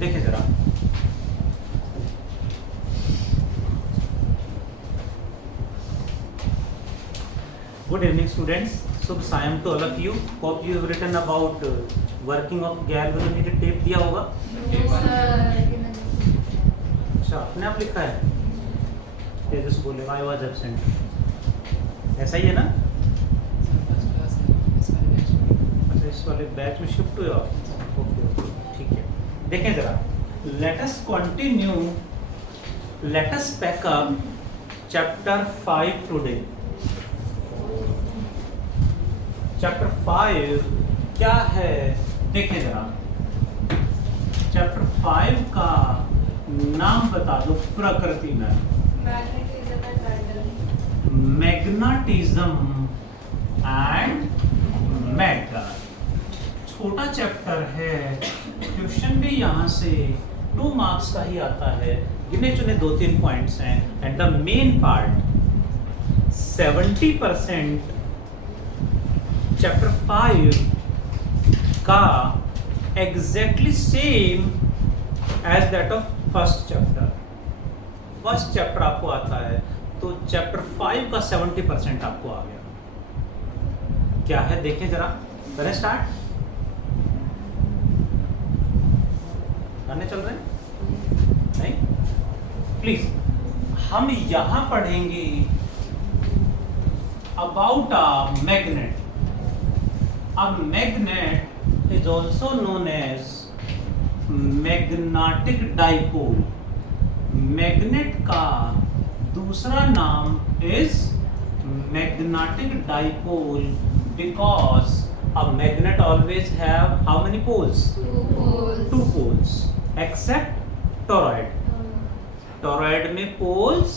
देखिए जरा, good evening students, शुभ सायं to all of you. Hope you have written about working of galvanometer tape दिया होगा। अच्छा, अपने आप लिखा है? तेजस बोलेगा आई वाज एब्सेंट, ऐसा ही है ना? अच्छा, इस वाले बैच में शिफ्ट हुए आप? ओके ओके, ठीक है। देखें जरा, let us continue, let us pack up chapter 5 today. Chapter 5 क्या है? देखें जरा, चैप्टर 5 का नाम बता दो प्रकृति में। Magnetism and matter. छोटा चैप्टर है, क्वेश्चन भी यहाँ से 2 मार्क्स का ही आता है। गिने चुने 2-3 पॉइंट्स हैं and the main part 70% chapter 5 का exactly same as that of first chapter. First chapter आपको आता है तो चैप्टर 5 का 70% आपको आ गया। क्या है देखें जरा, करें स्टार्ट। गाने चल रहे हैं नहीं? प्लीज, हम यहां पढ़ेंगे about a magnet. A magnet is also known as magnetic dipole. Magnet का दूसरा नाम is magnetic dipole because a magnet always have how many poles? 2 poles. Except toroid. Toroid में poles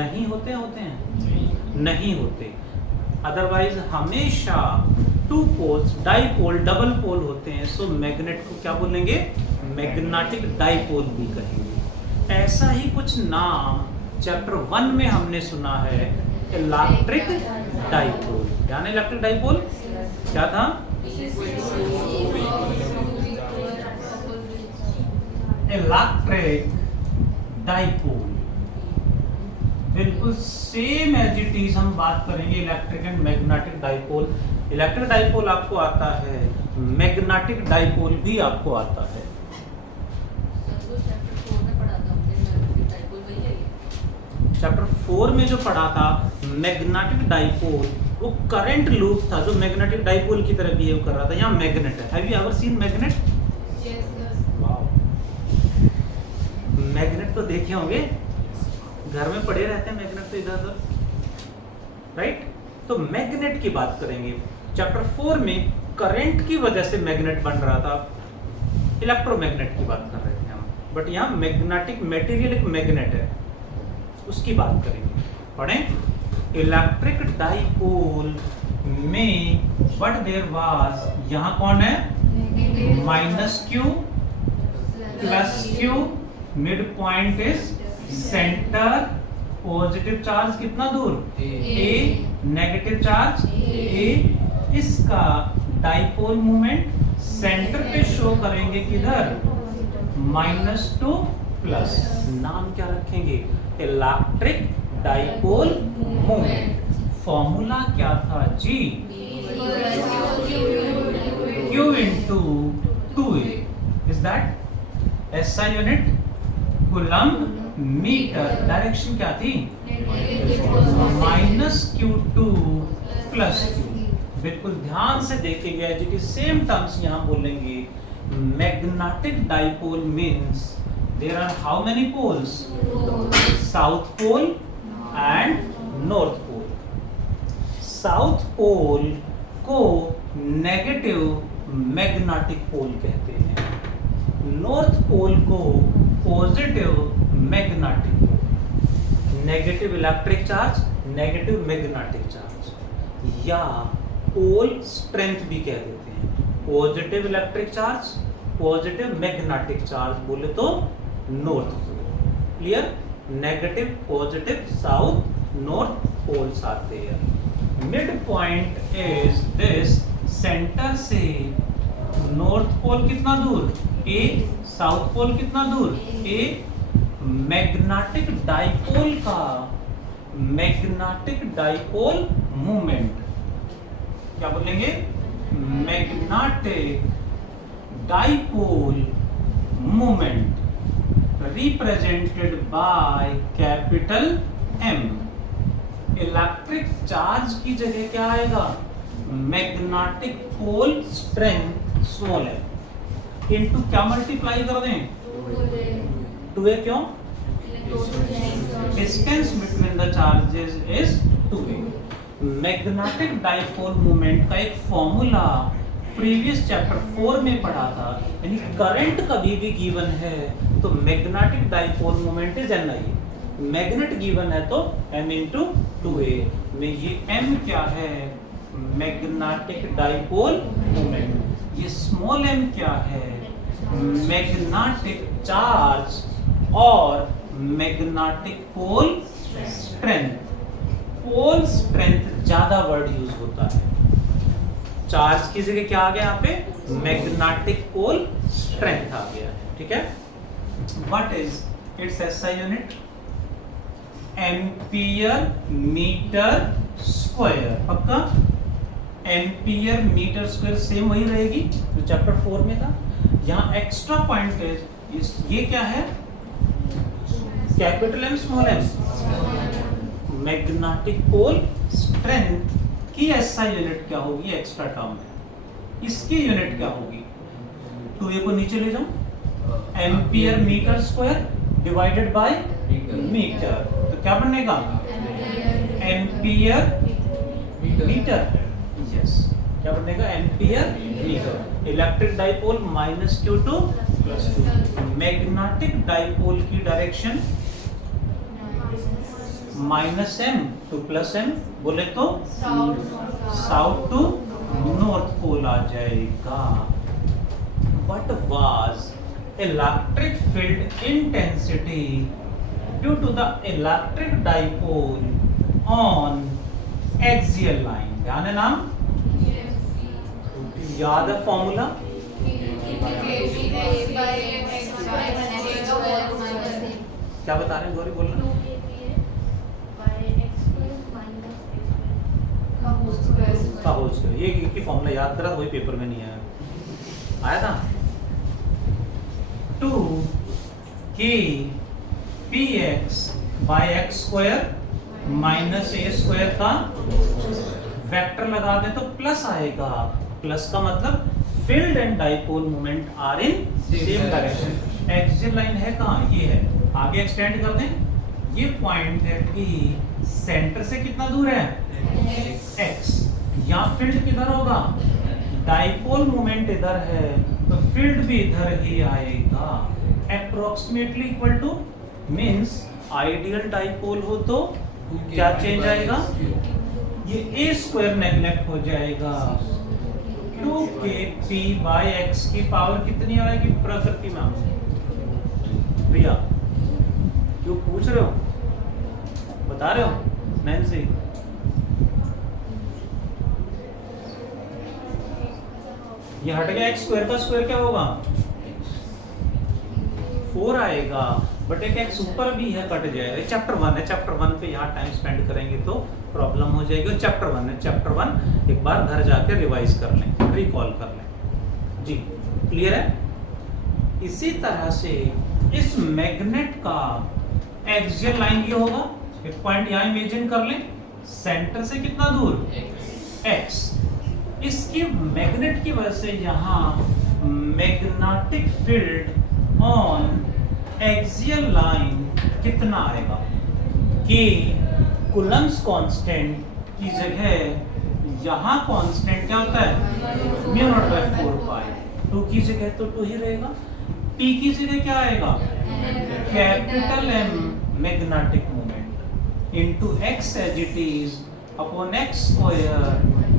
नहीं होते नहीं होते। अदरवाइज हमेशा 2 पोल्स, डाइपोल, डबल पोल होते हैं। सो मैग्नेट को क्या बोलेंगे? मैग्नेटिक डाइपोल भी कहेंगे। ऐसा ही कुछ नाम चैप्टर 1 में हमने सुना है, इलेक्ट्रिक डाइपोल। क्या है इलेक्ट्रिक डाइपोल? क्या था? Electric dipole. बिल्कुल सेम एज इट इज हम बात करेंगे electric and magnetic dipole. Electric dipole आपको आता है, मैग्नेटिक डाइपोल भी आपको आता है। चैप्टर 4 में जो पढ़ा था मैग्नेटिक डाइपोल, वो करंट लूप था जो मैग्नेटिक डाइपोल की तरह बिहेव कर रहा था। यहाँ मैग्नेट है। Have you ever seen magnet? Wow, magnet तो देखे होंगे, घर में पड़े रहते हैं मैग्नेट तो इधर उधर, राइट? तो मैग्नेट की बात करेंगे। चैप्टर 4 में करंट की वजह से मैग्नेट बन रहा था, इलेक्ट्रोमैग्नेट की बात कर रहे थे हम, बट यहाँ मैग्नेटिक मटेरियल एक मैग्नेट है, उसकी बात करेंगे। पढ़ें, इलेक्ट्रिक डाइपोल में व्हाट देयर वाज, यहाँ कौन है? -q +q, mid point is centre, positive charge कितना दूर? A, negative charge A। इसका डाइपोल मोमेंट सेंटर पे शो करेंगे किधर? -2+। नाम क्या रखेंगे? Electric dipole moment. फॉर्मूला क्या था जी? Q × 2A। Is that SI unit? Coulomb metre. Direction क्या थी? -q2 +q। बिल्कुल ध्यान से देखेंगे, as it is same terms यहाँ बोलेंगे। Magnetic dipole means there are how many poles? South pole and north pole. South pole को negative magnetic pole कहते हैं, नॉर्थ पोल को positive magnetic pole. Negative electric charge, negative magnetic charge, या pole strength भी कह देते हैं। Positive electric charge, positive magnetic charge बोले तो north pole. Clear? Negative, positive, south, north poles आते हैं। Mid point is this, centre से नॉर्थ पोल कितना दूर, ए, साउथ पोल कितना दूर, ए। मैग्नेटिक डाइपोल का मैग्नेटिक डाइपोल मोमेंट क्या बोलेंगे, magnetic dipole moment represented by capital M. Electric charge की जगह क्या आएगा, magnetic pole strength small m into क्या मल्टीप्लाई कर दें, 2a, क्यों, distance between the charges is 2a। Magnetic dipole moment का एक फॉर्मूला प्रीवियस चैप्टर 4 में पढ़ा था, यानी करंट कभी भी गिवन है तो magnetic dipole moment is Ni। Magnet given है तो m इंटू 2a में ये m क्या है, मैग्नेटिक डाइपोल मोमेंट। ये स्मॉल m क्या है, मैग्नेटिक चार्ज और magnetic pole strength. Pole strength ज्यादा वर्ड यूज होता है, चार्ज की जगह क्या आ गया यहाँ पे, मैग्नेटिक पोल स्ट्रेंथ आ गया है, ठीक है। What is its SI unit, ampere metre square. पक्का, एम्पियर मीटर स्क्वायर सेम वही रहेगी जो चैप्टर 4 में था। यहाँ एक्स्ट्रा पॉइंट इज ये क्या है, capital M small M. Magnetic pole strength की एसआई यूनिट क्या होगी, एक्स्ट्रा टर्म है, इसकी यूनिट क्या होगी, 2a को नीचे ले जाओ, ampere metre square divided by metre, तो क्या बनेगा, एम्पियर मीटर, यस, क्या बनेगा, ampere metre. Electric dipole -q to +2, magnetic dipole की डायरेक्शन -m टू +m, बोले तो साउथ टू नॉर्थ पोल आ जाएगा। What was electric field intensity due to the electric dipole on axial line? ध्यान है नाम, याद है फॉर्मूला, क्या बता रहे हैं गौरी, बोलना, का होल स्क्वायर। ये फॉर्मूला याद करा, वही पेपर में नहीं आया था, 2kpx by x square minus a square का वेक्टर लगा दे तो प्लस आएगा। प्लस का मतलब field and dipole moment are in same direction. Axial line है कहाँ, ये है, आगे एक्सटेंड कर दें, ये पॉइंट है P, सेंटर से कितना दूर है, x। यहाँ फील्ड किधर होगा, डाइपोल मोमेंट इधर है तो फील्ड भी इधर ही आएगा। Approximately equal to means ideal dipole हो तो क्या चेंज आएगा, ये a स्क्वायर नेगलेक्ट हो जाएगा, 2kp by x की पावर कितनी आएगी प्रकृति में, भैया क्यों पूछ रहे हो, बता रहे हो नैन्सी, ये हट गया, x स्क्वायर का स्क्वायर क्या होगा 4 आएगा, बट एक x ऊपर भी है, कट जाएगा। चैप्टर 1 है, चैप्टर 1 पे यहाँ टाइम स्पेंड करेंगे तो प्रॉब्लम हो जाएगी। चैप्टर 1 है, चैप्टर 1 एक बार घर जाकर रिवाइज कर लें, रिकॉल कर लें जी, क्लियर है। इसी तरह से इस मैग्नेट का एक्सियल लाइन ये होगा, एक पॉइंट यहाँ इमेजिन कर लें, सेंटर से कितना दूर x, इसकी मैग्नेट की वजह से यहाँ magnetic field on axial line कितना आएगा, कि कूलम्ब्स कांस्टेंट की जगह यहाँ कांस्टेंट क्या होता है म्यू नॉट बाय 4 पाई, 2 की जगह तो 2 ही रहेगा, p की जगह क्या आएगा capital M magnetic moment into x as it is upon x square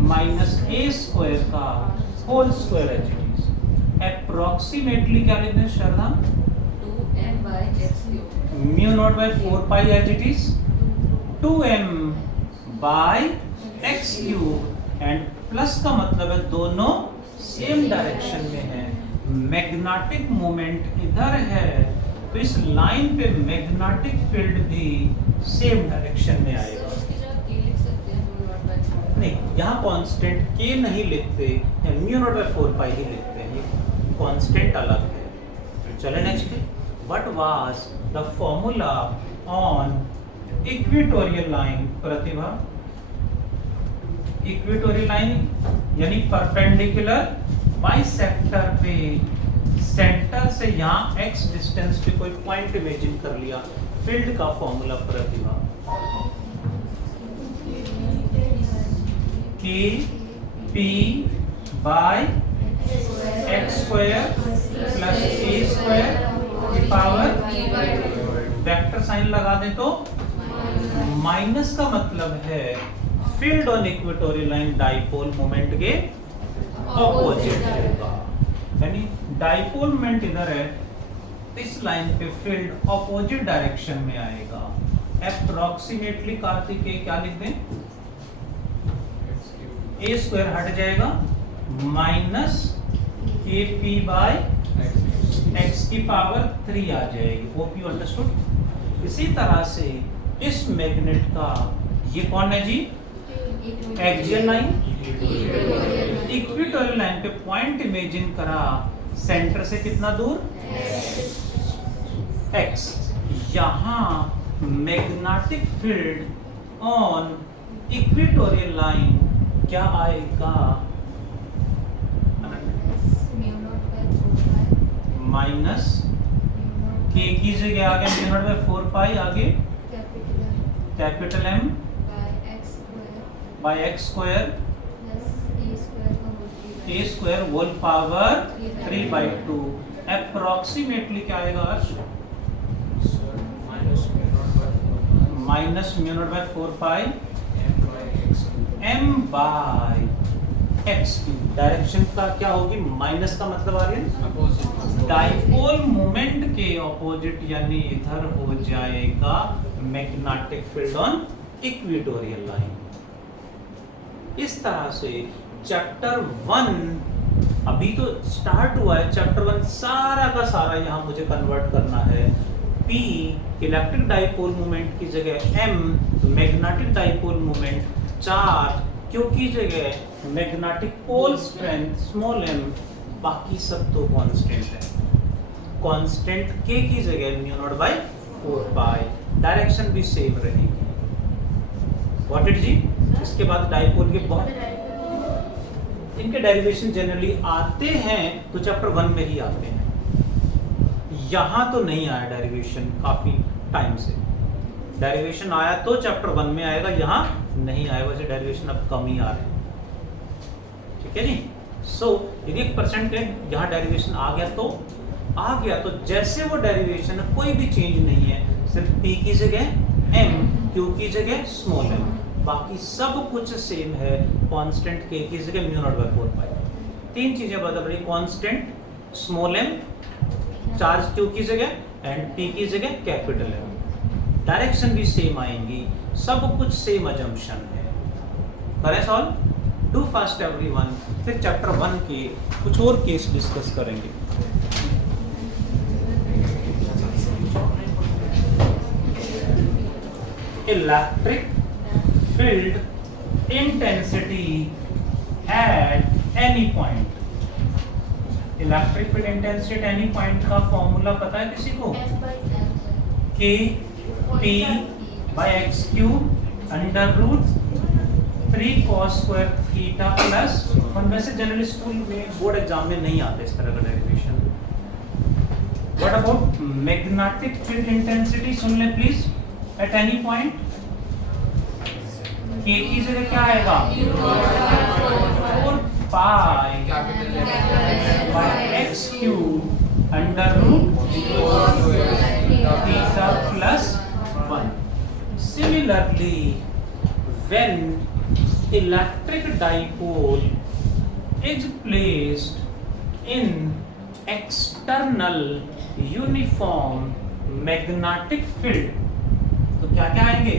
minus a square का whole square as it is. Approximately क्या लेते हैं Shraddha, 2m by x cube, mu not by 4 pi as it is 2m by x cube, and plus का मतलब है दोनों same direction में है, मैग्नेटिक मोमेंट इधर है, तो इस लाइन पे मैग्नेटिक फील्ड भी सेम डायरेक्शन में आएगा। उसकी जगह K लिख सकते हैं, म्यू नॉट बाय 4 पाई। नहीं, यहाँ कांस्टेंट k नहीं लिखते, म्यू नॉट बाय 4 पाई ही लिखते हैं, ये कांस्टेंट अलग है। चले next, what was the formula on equatorial line? Pratibha, equatorial line यानी परपेंडिकुलर बाइसेक्टर पे सेंटर से यहाँ x डिस्टेंस पे कोई पॉइंट इमेजिन कर लिया, फील्ड का formula Pratibha k p by x square plus a square की पावर, वेक्टर साइन लगा दे तो माइनस का मतलब है field on equatorial line dipole moment के ऑपोजिट होगा, यानी डाइपोल मोमेंट इधर है, इस लाइन पे फील्ड ऑपोजिट डायरेक्शन में आएगा। अप्रोक्सीमेटली कार्तिकेय क्या लिख दें? a स्क्वायर हट जाएगा माइनस के पी बाय x की पावर 3 आ जाएगी। Hope you understood. इसी तरह से इस मैग्नेट का ये कौन है जी? एक्सियल लाइन, इक्वेटोरियल लाइन पे पॉइंट इमेजिन करा, सेंटर से कितना दूर? x। यहाँ magnetic field on equatorial line क्या आएगा? माइनस k की जगह आगे म्यू नॉट बाय 4 पाई, आगे capital M by x square a square whole power 3/2। Approximately क्या आएगा Arsh? Minus mu not by 4 pi m by x की डायरेक्शन का क्या होगी? माइनस का मतलब आ गया डाइपोल मोमेंट के ऑपोजिट, यानी इधर हो जाएगा magnetic field on equatorial line. इस तरह से चैप्टर 1 अभी तो स्टार्ट हुआ है, चैप्टर 1 सारा का सारा यहाँ मुझे कन्वर्ट करना है। P इलेक्ट्रिक डाइपोल मोमेंट की जगह M magnetic dipole moment, charge Q की जगह magnetic pole strength small m, बाकी सब तो कांस्टेंट है। कांस्टेंट K की जगह mu naught by 4 pi, direction भी सेम रहेगी। व्हाट इट जी? इसके बाद डाइपोल के बहुत इनके डेरिवेशन जनरली आते हैं तो चैप्टर 1 में ही आते हैं। यहाँ तो नहीं आया डेरिवेशन काफी टाइम से, डेरिवेशन आया तो चैप्टर 1 में आएगा, यहाँ नहीं आया, वैसे डेरिवेशन अब कम ही आ रहे हैं। ठीक है जी। सो यदि 1% के यहाँ डेरिवेशन आ गया तो जैसे वो डेरिवेशन है कोई भी चेंज नहीं है, सिर्फ p की जगह m, q की जगह स्मॉल m, बाकी सब कुछ सेम है। कांस्टेंट k की जगह म्यू नॉट बाय 4 पाई। तीन चीजें बदल रही, constant small m, charge q की जगह एंड p की जगह कैपिटल M। डायरेक्शन भी सेम आएंगी, सब कुछ सेम अजम्पशन है। करें सॉल्व, डू फास्ट एवरीवन। फिर चैप्टर 1 के कुछ और केस डिस्कस करेंगे। Electric field intensity at any point. Electric field intensity at any point का फॉर्मूला पता है किसी को? K P by x cube under root 3 cos square theta plus 1। वैसे जनरली स्कूल में बोर्ड एग्जाम में नहीं आते इस तरह का derivation. What about magnetic field intensity? सुन ले please. At any point K की जगह क्या आएगा? 4 pi by x cube under root theta plus 1। Similarly, when electric dipole is placed in external uniform magnetic field, तो क्या क्या आएंगे?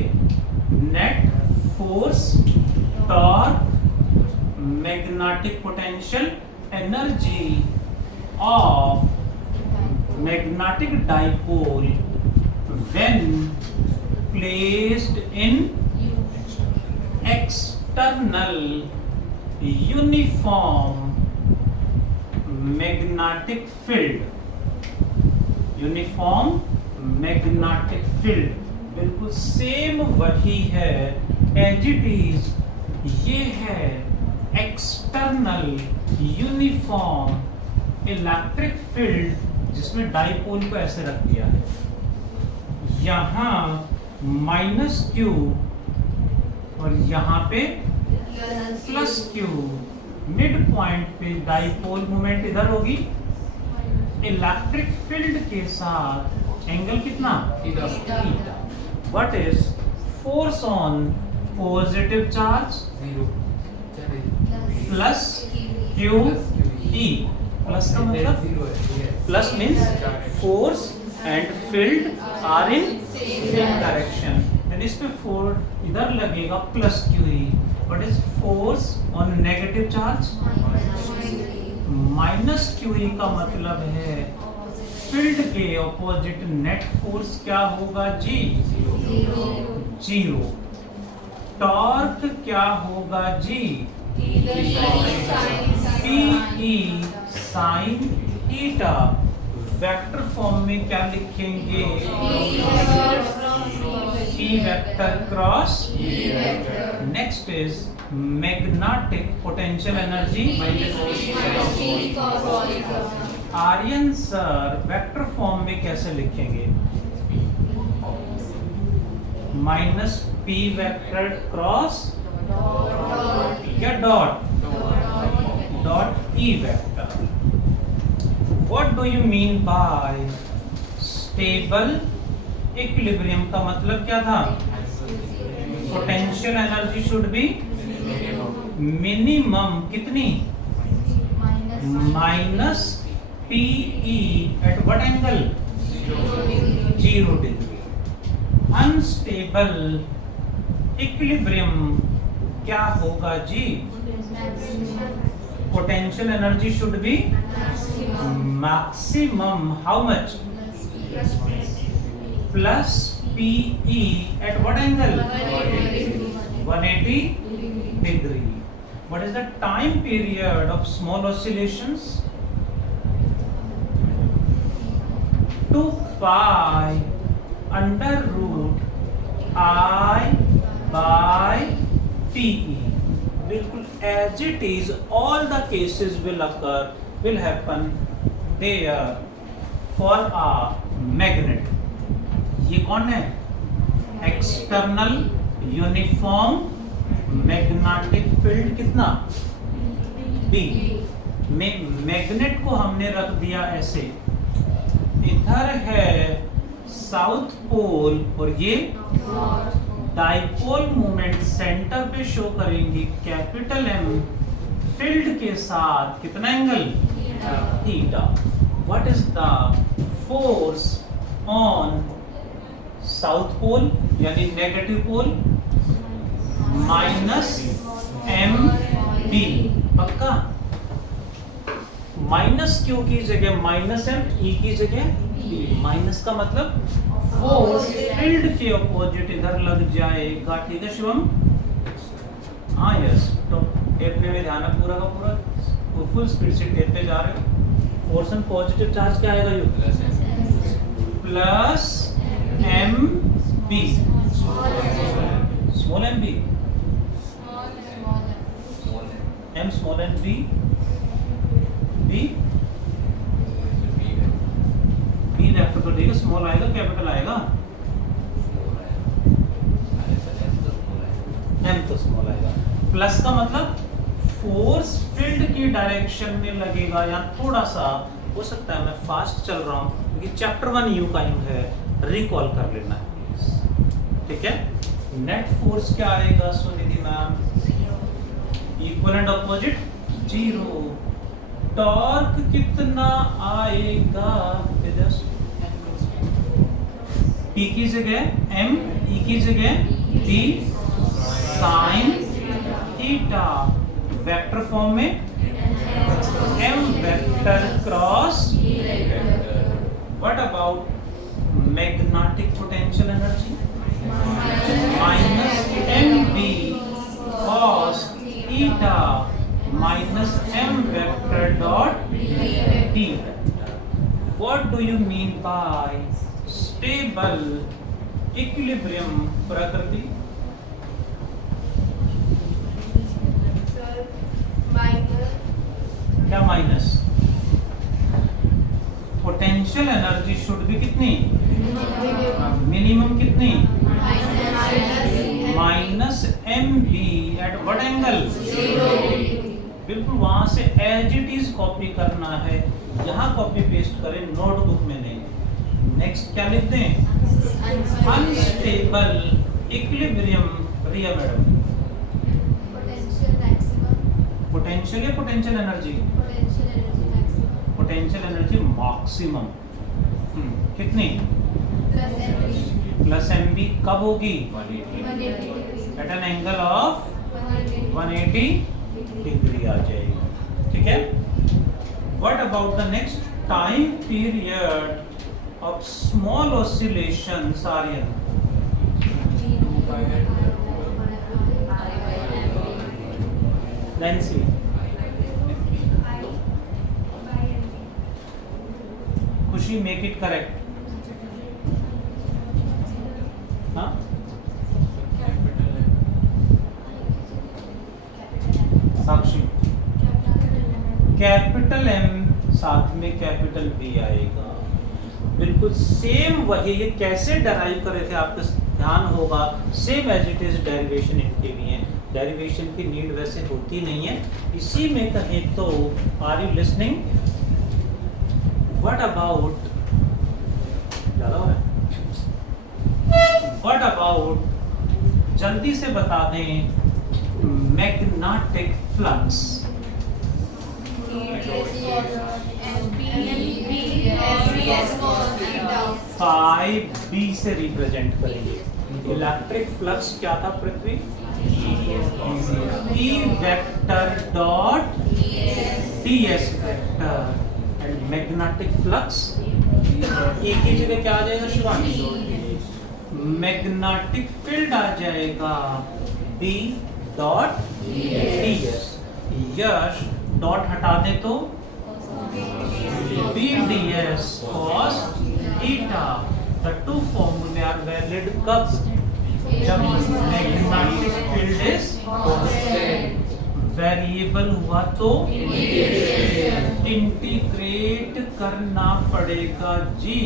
Net force, torque, magnetic potential energy of magnetic dipole when placed in external uniform magnetic field. Uniform magnetic field बिल्कुल same वही है as it is. ये है external uniform electric field जिसमें डाइपोल को ऐसे रख दिया है. यहाँ -q और यहाँ पे +q. मिड पॉइंट पे डाइपोल मोमेंट इधर होगी. इलेक्ट्रिक फील्ड के साथ एंगल कितना? Theta. What is force on positive charge? 0 plus q E. Plus का मतलब 0 है. Plus means force and field are in same direction. And इस पे फोर्स इधर लगेगा plus q E. What is force on negative charge? Minus q E का मतलब है फील्ड के ऑपोजिट नेट फोर्स क्या होगा जी? 0. टॉर्क क्या होगा जी? P sine theta. Vector form में क्या लिखेंगे? P vector cross. Next is magnetic potential energy. Aryan sir vector form में कैसे लिखेंगे? -p वेक्टर क्रॉस या dot e vector. What do you mean by stable equilibrium? का मतलब क्या था? Potential energy should be minimum कितनी? -PE at what angle? 0 degree. Unstable equilibrium क्या होगा जी? Potential energy should be maximum how much? Plus PE at what angle? 180 degree. What is the time period of small oscillations? 2 pi under root I by PE. बिल्कुल as it is, all the cases will happen there for a magnet. ये कौन है? External uniform magnetic field कितना? B. में magnet को हमने रख दिया ऐसे. इधर है साउथ पोल और ये डाइपोल मोमेंट सेंटर पे शो करेंगे कैपिटल M. फील्ड के साथ कितना angle? Theta. What is the force on south pole यानी नेगेटिव पोल? -MB. पक्का? -q की जगह -m, E की जगह माइनस का मतलब फोर्स फील्ड के ऑपोजिट इधर लग जाएगा. ठीक है शिवम? हाँ यस. तो टेप में भी ध्यान है पूरा का पूरा. फुल स्पीड से टेप पे जा रहे हो. फोर्स एंड पॉजिटिव चार्ज क्या आएगा? You plus MB. Small MB. M small and B. Vector तो देखिए स्मॉल आएगा कैपिटल आएगा? M तो स्मॉल आएगा. प्लस का मतलब फोर्स फील्ड की डायरेक्शन में लगेगा. या थोड़ा सा हो सकता है मैं फास्ट चल रहा हूँ क्योंकि चैप्टर 1 यू का यू है, रिकॉल कर लेना है प्लीज. ठीक है? नेट फोर्स क्या आएगा Sunidhi ma'am? Equal and opposite 0. Torque कितना आएगा? P की जगह M, E की जगह T sign theta. Vector form में vector cross E vector. What about magnetic potential energy? Minus mb cos theta minus m vector dot d vector. What do you mean by stable equilibrium प्रकृति? क्या minus? Potential energy should भी कितनी? Minimum कितनी? Minus M B at what angle? बिल्कुल वहां से as it is copy करना है, यहाँ कॉपी पेस्ट करें, नोटबुक में नहीं। नेक्स्ट क्या लिखते हैं? Unstable equilibrium. Riya madam, potential या potential energy? Potential energy maximum कितनी? प्लस एम बी कब होगी? At an angle of 180 degree आ जाएगी। ठीक है। What about the next time period of small oscillations? Aryan, Nancy, Khushi, make it correct. हाँ, साक्षी, कैपिटल एम साथ में कैपिटल बी आएगा। बिल्कुल सेम वही। ये कैसे डराइव कर रहे थे आपका ध्यान होगा, same as it is derivation इनके भी है। डेरिवेशन की नीड वैसे होती नहीं है। इसी में कहें तो are you listening? What about, ज्यादा हो रहा है? व्हाट अबाउट, जल्दी से बता दें, मैग्नेटिक फ्लक्स? फाइव बी से रिप्रेजेंट करेंगे। इलेक्ट्रिक फ्लक्स क्या था पृथ्वी? E vector dot ds vector and magnetic flux E की जगह क्या आ जाएगा शिवानी? मैग्नेटिक फील्ड आ जाएगा B dot ds। यश डॉट हटा दे तो B ds cos theta। The two formulae are valid कब? जब magnetic field is constant. Variable हुआ तो इंटीग्रेट करना पड़ेगा जी।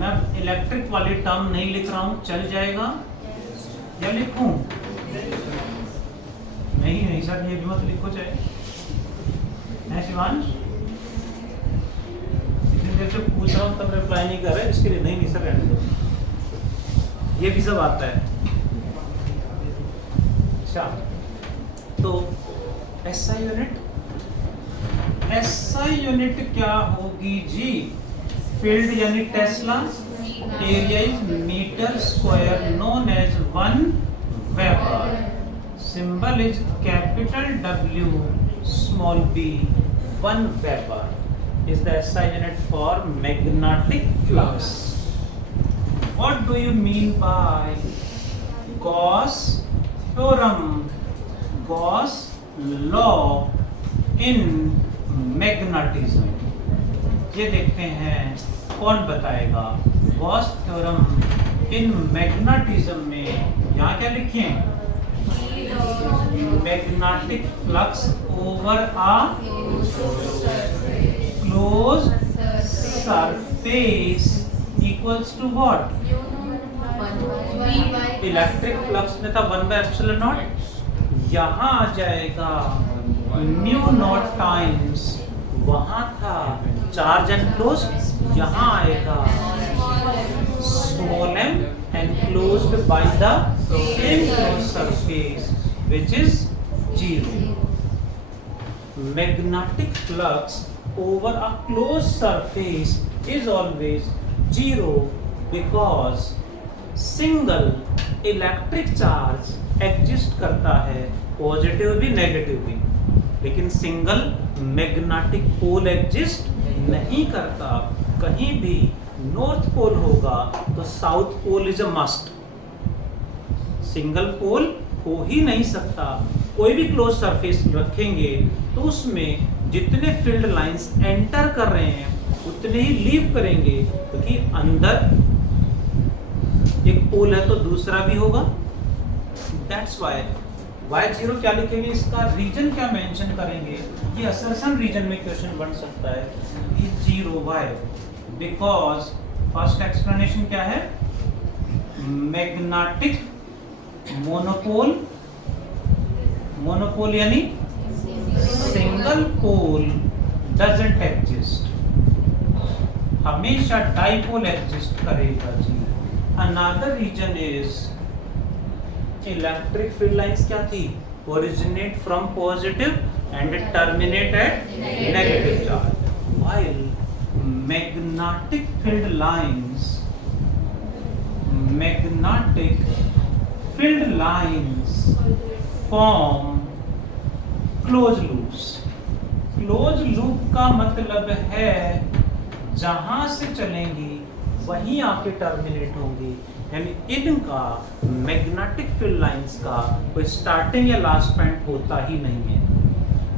मैं इलेक्ट्रिक वाली टर्म नहीं लिख रहा हूं, चल जाएगा या लिखूं? नहीं सर, ये भी मत लिखो चाहे। है शिवांश? इतनी देर से पूछ रहा हूं तब रिप्लाई नहीं कर रहे, इसके लिए नहीं सर रहने दो, ये भी सब आता है। अच्छा, तो एसआई यूनिट, एसआई यूनिट क्या होगी जी? फील्ड यानी tesla, area is metre square known as 1 weber, symbol is capital W small b 1 weber is the SI unit for magnetic flux. What do you mean by Gauss theorem? Gauss law in magnetism। ये देखते हैं कौन बताएगा। Gauss theorem in magnetism में यहाँ क्या लिखे? Magnetic flux over a closed surface equals to what? Electric flux में था 1/ε0। यहाँ आ जाएगा म्यू नॉट टाइम्स, वहां था चार्ज एनक्लोज, यहाँ आएगा small m enclosed by the same closed surface which is 0. Magnetic flux over a closed surface is always 0 because single electric charge exist करता है, पॉजिटिव भी नेगेटिव भी, लेकिन सिंगल मैग्नेटिक पोल एग्जिस्ट नहीं करता। कहीं भी नॉर्थ पोल होगा तो south pole is a must. Single pole हो ही नहीं सकता। कोई भी क्लोज सरफेस रखेंगे तो उसमें जितने फील्ड लाइंस एंटर कर रहे हैं उतने ही लीव करेंगे, क्योंकि अंदर एक पोल है तो दूसरा भी होगा। दैट्स वाई y0 क्या लिखेंगे, इसका रीजन क्या मेंशन करेंगे। ये असर्शन रीजन में क्वेश्चन बन सकता है। ये 0 y बिकॉज फर्स्ट एक्सप्लेनेशन क्या है, मैग्नेटिक मोनोपोल। मोनोपोल यानी सिंगल पोल डजंट एग्जिस्ट, हमेशा डाइपोल एग्जिस्ट करेगा जी। Another reason is electric field lines क्या थी, originate from positive and terminate at negative charge, while magnetic field lines form close loops. Close loop का मतलब है जहां से चलेंगी वहीं आके टर्मिनेट होंगी, यानी इनका मैग्नेटिक फील्ड लाइंस का कोई स्टार्टिंग या लास्ट पॉइंट होता ही नहीं है।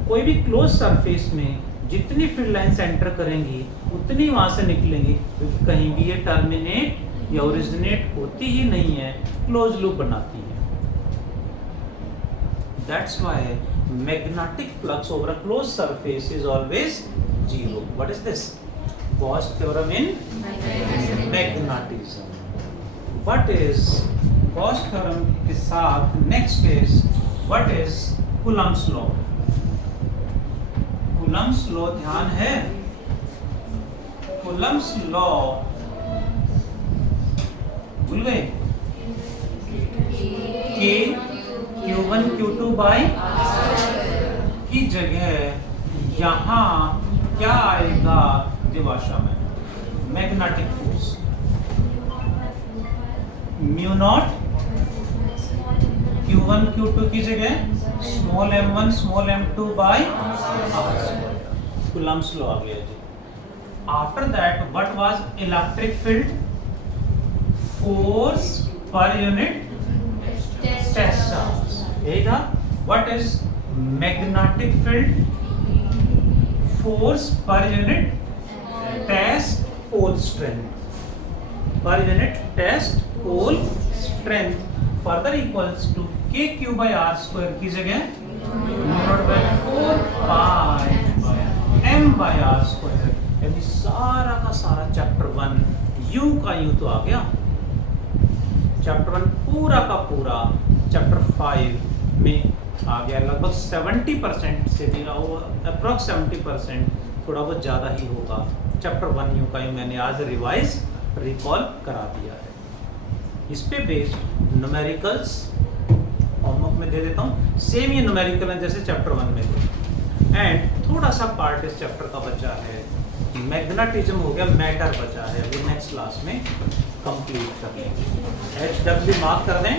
कोई भी क्लोज सरफेस में जितनी फील्ड लाइंस एंटर करेंगी उतनी वहां से निकलेंगी, क्योंकि कहीं भी ये टर्मिनेट या ओरिजिनेट होती ही नहीं है, क्लोज लूप बनाती है। That's why magnetic flux over a closed surface is always zero. What is this? Gauss theorem in magnetism. What is Gauss theorem के साथ next is what is Coulomb's law? Coulomb's law ध्यान है? Coulomb's law भूल गए? K Q1 Q2 by की जगह यहाँ क्या आएगा दिवाशा में, magnetic force mu naught Q1 Q2 की जगह small m1 small m2 by r²। Coulomb's law आ गया जी। After that what was electric field, force per unit test charge. यही था। What is magnetic field, force per unit test pole strength, per unit test pole strength further equals to KQ by r² की जगह 4 pi m by r²। यानी सारा का सारा chapter 1 यूं का यूं तो आ गया। चैप्टर 1 पूरा का पूरा चैप्टर 5 में आ गया। लगभग 70% से भी अप्रॉक्स 70%, थोड़ा बहुत ज़्यादा ही होगा। चैप्टर 1 यूं का यूं मैंने आज रिवाइज रिकॉल करा दिया है। इस पे बेस्ड न्यूमेरिकल्स होमवर्क में दे देता हूँ। सेम ये न्यूमेरिकल है जैसे चैप्टर 1 में थे। एंड थोड़ा सा पार्ट इस चैप्टर का बचा है, मैग्नेटिज्म हो गया, मैटर बचा है, अभी नेक्स्ट क्लास में कंप्लीट कर लेंगे। HW मार्क कर दें।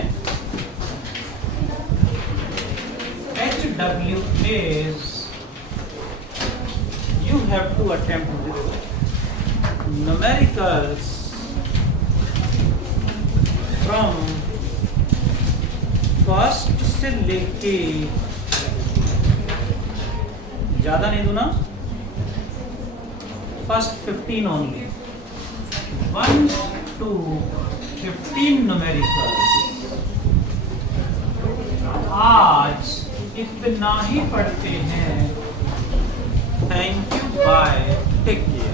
HW is you have to attempt numericals from first से लेके, ज्यादा नहीं दूना, फर्स्ट 15 ओनली, 1 to 15 न्यूमेरिकल आज इतना ही पढ़ते हैं। Thank you, bye, take care.